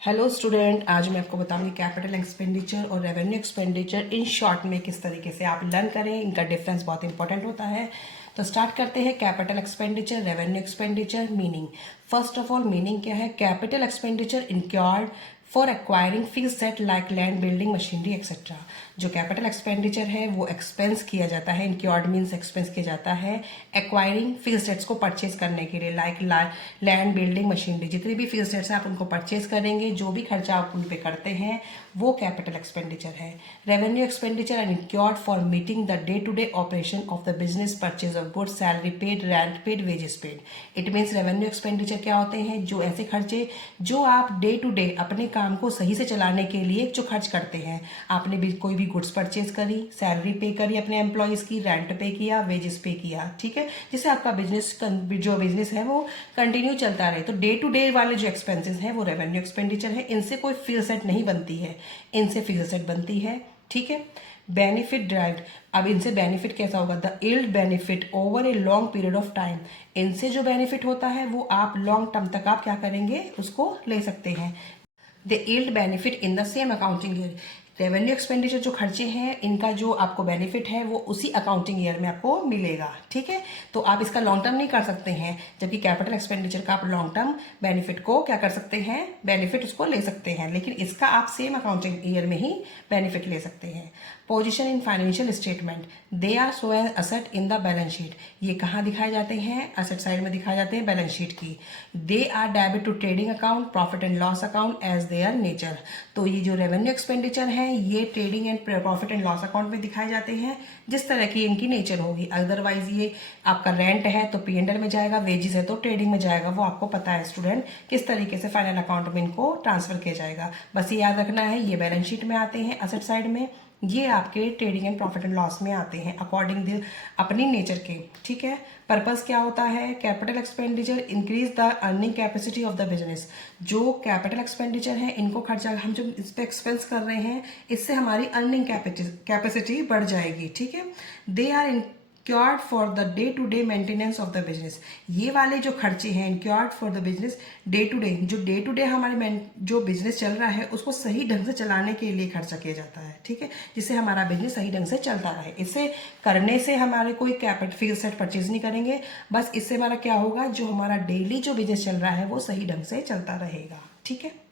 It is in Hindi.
हेलो स्टूडेंट, आज मैं आपको बताऊंगी कैपिटल एक्सपेंडिचर और रेवेन्यू एक्सपेंडिचर इन शॉर्ट में किस तरीके से आप लर्न करें। इनका डिफरेंस बहुत इंपॉर्टेंट होता है। तो स्टार्ट करते हैं capital expenditure, revenue expenditure. Meaning, first of all meaning क्या है? Capital expenditure incurred for acquiring fixed asset like land, building, machinery etcetera. जो कैपिटल एक्सपेंडिचर है वो एक्सपेंस किया जाता है, इनक्योर्ड मीन्स एक्सपेंस किया जाता है एक्वायरिंग फिक्स सेट्स को परचेज करने के लिए, लाइक लैंड, बिल्डिंग, मशीनरी। जितने भी फिक्स सेट्स हैं आप उनको परचेज करेंगे, जो भी खर्चा आप उन पे करते हैं वो कैपिटल एक्सपेंडिचर है। Revenue expenditure are incurred for meeting the day to day operation of the business, purchase of goods, salary paid, rent paid, wages paid. It means revenue expenditure क्या होते हैं? जो ऐसे खर्चे जो आप डे टू डे अपने काम को सही से चलाने के लिए जो खर्च करते हैं। आपने भी कोई भी गुड्स परचेज करी, सैलरी पे करी अपने एम्प्लॉयज़ की, रेंट पे किया, वेजेस पे किया, ठीक है, जिससे आपका बिजनेस है वो कंटिन्यू चलता रहे। तो डे टू डे वाले जो एक्सपेंसेस हैं वो रेवेन्यू एक्सपेंडिचर है। इनसे कोई फिक्स सेट नहीं बनती है, इनसे फिक्स सेट बनती है, ठीक है। बेनिफिट ड्राइव्ड, अब इनसे बेनिफिट कैसा होगा? The yield benefit over a long period of time. इनसे जो बेनिफिट होता है वो आप लॉन्ग टर्म तक आप क्या करेंगे, उसको ले सकते हैं। They yield benefit in the same accounting year. Revenue expenditure जो खर्चे हैं इनका जो आपको बेनिफिट है वो उसी अकाउंटिंग ईयर में आपको मिलेगा, ठीक है। तो आप इसका लॉन्ग टर्म नहीं कर सकते हैं, जबकि कैपिटल एक्सपेंडिचर का आप लॉन्ग टर्म बेनिफिट को क्या कर सकते हैं, बेनिफिट उसको ले सकते हैं, लेकिन इसका आप सेम अकाउंटिंग ईयर में ही बेनिफिट ले सकते हैं। Position in financial statement, they are so as asset in the balance sheet. ये कहाँ दिखाए जाते हैं? असेट साइड में दिखाए जाते हैं बैलेंस शीट की। They are debit to trading account, profit and loss account as their nature. तो ये जो रेवेन्यू एक्सपेंडिचर है ये trading and profit and loss account में दिखाए जाते हैं, जिस तरह की इनकी नेचर होगी। अदरवाइज ये आपका रेंट है तो P&L में जाएगा, वेजेस है तो ट्रेडिंग में जाएगा। वो आपको पता है स्टूडेंट किस तरीके से फाइनल अकाउंट में इनको ट्रांसफर किया जाएगा। बस ये याद रखना है, ये बैलेंस शीट में आते हैं असेट साइड में, ये आपके trading and profit and loss में आते हैं अकॉर्डिंग अपनी नेचर के, ठीक है। पर्पस क्या होता है? Capital expenditure increase the earning capacity of the business. जो कैपिटल एक्सपेंडिचर है इनको खर्चा हम जो इस पे एक्सपेंस कर रहे हैं इससे हमारी अर्निंग कैपेसिटी बढ़ जाएगी, ठीक है। They are incurred for the day to day maintenance of the business. ये वाले जो खर्चे हैं incurred for the business, day to day हमारे जो बिजनेस चल रहा है उसको सही ढंग से चलाने के लिए खर्चा किया जाता है, ठीक है, जिससे हमारा बिजनेस सही ढंग से चलता रहे। इसे करने से हमारे कोई कैपिटल फिक्स सेट परचेज नहीं करेंगे, बस इससे हमारा क्या होगा, जो हमारा डेली जो बिजनेस चल रहा है वो सही ढंग से चलता रहेगा, ठीक है।